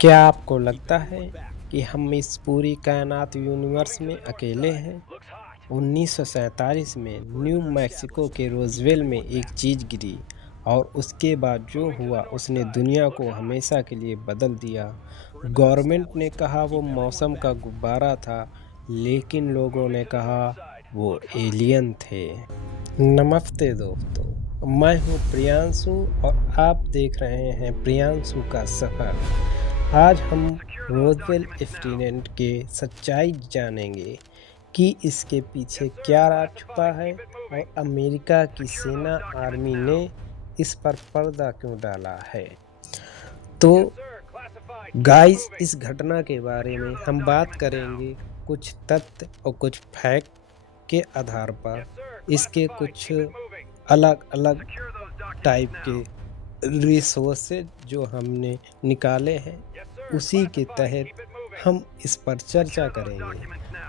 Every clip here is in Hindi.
क्या आपको लगता है कि हम इस पूरी कायनात यूनिवर्स में अकेले हैं? 1947 में न्यू मैक्सिको के रोज़वेल में एक चीज़ गिरी और उसके बाद जो हुआ उसने दुनिया को हमेशा के लिए बदल दिया। गवर्नमेंट ने कहा वो मौसम का गुब्बारा था, लेकिन लोगों ने कहा वो एलियन थे। नमस्ते दोस्तों, मैं हूँ प्रियांशु और आप देख रहे हैं प्रियांशु का सफ़र। आज हम रोज़वेल इंसिडेंट के सच्चाई जानेंगे कि इसके पीछे क्या राज छुपा है और अमेरिका की सेना आर्मी ने इस पर पर्दा क्यों डाला है। तो गाइस, इस घटना के बारे में हम बात करेंगे कुछ तथ्य और कुछ फैक्ट के आधार पर। इसके कुछ अलग-अलग टाइप के रिसोर्सेज जो हमने निकाले हैं, उसी के तहत हम इस पर चर्चा करेंगे।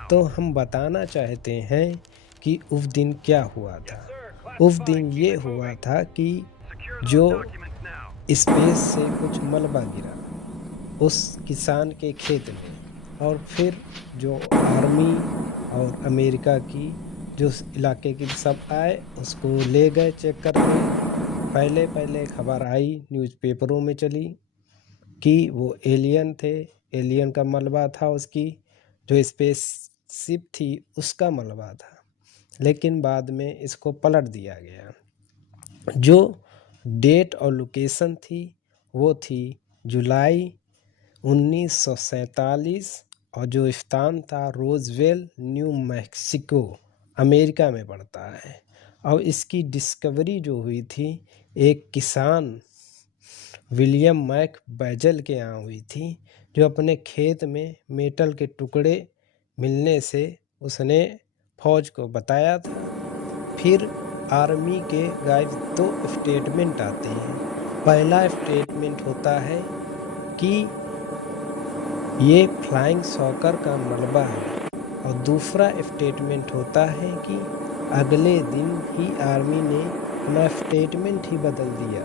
तो हम बताना चाहते हैं कि उस दिन क्या हुआ था। उस दिन ये हुआ था कि जो स्पेस से कुछ मलबा गिरा उस किसान के खेत में, और फिर जो आर्मी और अमेरिका की जो उस इलाके के सब आए उसको ले गए चेक करने। पहले खबर आई, न्यूज़पेपरों में चली कि वो एलियन थे, एलियन का मलबा था, उसकी जो स्पेसशिप थी उसका मलबा था। लेकिन बाद में इसको पलट दिया गया। जो डेट और लोकेशन थी वो थी जुलाई 1947, और जो स्थान था रोज़वेल न्यू मैक्सिको अमेरिका में पड़ता है। और इसकी डिस्कवरी जो हुई थी एक किसान विलियम मैक बैजल के यहाँ हुई थी, जो अपने खेत में मेटल के टुकड़े मिलने से उसने फौज को बताया था। फिर आर्मी के गाइस दो स्टेटमेंट आते हैं। पहला स्टेटमेंट होता है कि ये फ्लाइंग सॉकर का मलबा है, और दूसरा स्टेटमेंट होता है कि अगले दिन ही आर्मी ने अपना स्टेटमेंट ही बदल दिया।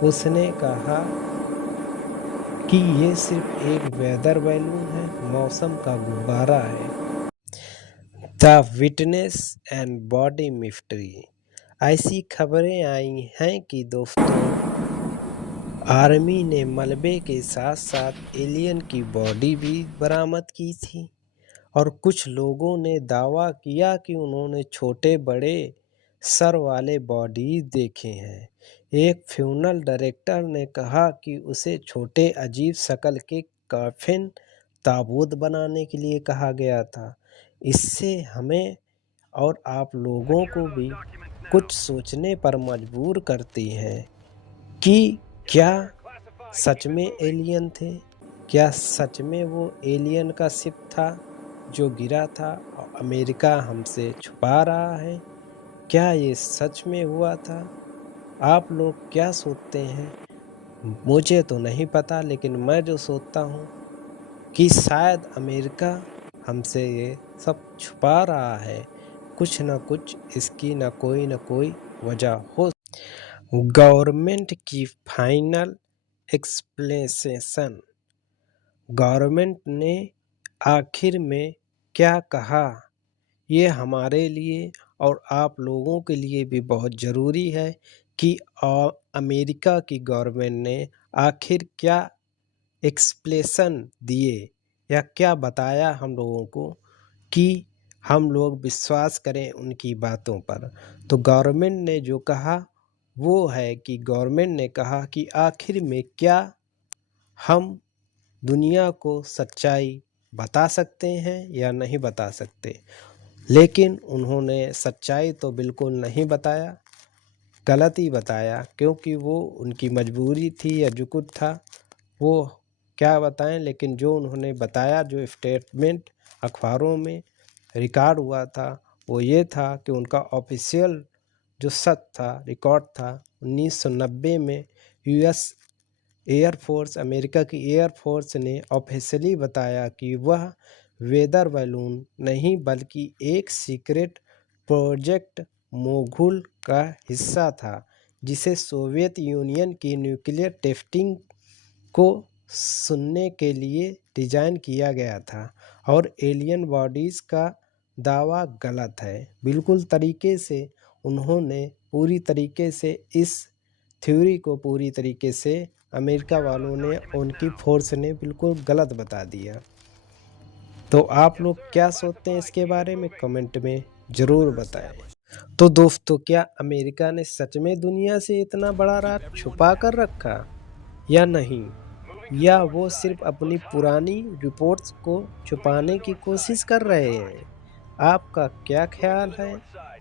उसने कहा कि ये सिर्फ एक वेदर बैलून है, मौसम का गुब्बारा है। The witness and body mystery. ऐसी खबरें आई हैं कि दोस्तों, आर्मी ने मलबे के साथ साथ एलियन की बॉडी भी बरामद की थी, और कुछ लोगों ने दावा किया कि उन्होंने छोटे बड़े सर वाले बॉडी देखे हैं। एक फ्यूनरल डायरेक्टर ने कहा कि उसे छोटे अजीब शक्ल के कॉफिन ताबूत बनाने के लिए कहा गया था। इससे हमें और आप लोगों को भी कुछ सोचने पर मजबूर करती है कि क्या सच में एलियन थे? क्या सच में वो एलियन का शिप था जो गिरा था और अमेरिका हमसे छुपा रहा है? क्या ये सच में हुआ था? आप लोग क्या सोचते हैं? मुझे तो नहीं पता, लेकिन मैं जो सोचता हूँ कि शायद अमेरिका हमसे ये सब छुपा रहा है। कुछ न कुछ इसकी न कोई वजह हो। गवर्नमेंट की फाइनल एक्सप्लेनेशन। गवर्नमेंट ने आखिर में क्या कहा, ये हमारे लिए और आप लोगों के लिए भी बहुत ज़रूरी है कि अमेरिका की गवर्नमेंट ने आखिर क्या एक्सप्लेनेशन दिए या क्या बताया हम लोगों को कि हम लोग विश्वास करें उनकी बातों पर। तो गवर्नमेंट ने जो कहा वो है कि गवर्नमेंट ने कहा कि आखिर में क्या हम दुनिया को सच्चाई बता सकते हैं या नहीं बता सकते। लेकिन उन्होंने सच्चाई तो बिल्कुल नहीं बताया, गलत ही बताया, क्योंकि वो उनकी मजबूरी थी या जो कुछ था वो क्या बताएं। लेकिन जो उन्होंने बताया, जो स्टेटमेंट अखबारों में रिकॉर्ड हुआ था, वो ये था कि उनका ऑफिशियल जो सच था, रिकॉर्ड था, 1990 में यूएस एयरफोर्स, अमेरिका की एयरफोर्स ने ऑफिशियली बताया कि वह वेदर बैलून नहीं बल्कि एक सीक्रेट प्रोजेक्ट मोगुल का हिस्सा था, जिसे सोवियत यूनियन की न्यूक्लियर टेस्टिंग को सुनने के लिए डिज़ाइन किया गया था और एलियन बॉडीज़ का दावा गलत है। बिल्कुल तरीके से उन्होंने पूरी तरीके से इस थ्योरी को पूरी तरीके से अमेरिका वालों ने, उनकी फोर्स ने बिल्कुल गलत बता दिया। तो आप लोग क्या सोचते हैं इसके बारे में कमेंट में ज़रूर बताएं। तो दोस्तों, क्या अमेरिका ने सच में दुनिया से इतना बड़ा राज छुपा कर रखा या नहीं, या वो सिर्फ अपनी पुरानी रिपोर्ट्स को छुपाने की कोशिश कर रहे हैं? आपका क्या ख्याल है?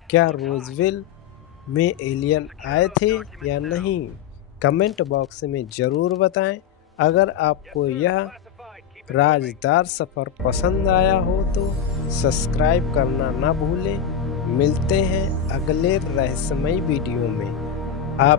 क्या रोज़वेल में एलियन आए थे या नहीं? कमेंट बॉक्स में ज़रूर बताएं। अगर आपको यह राजदार सफ़र पसंद आया हो तो सब्सक्राइब करना ना भूलें। मिलते हैं अगले रहस्यमयी वीडियो में। आप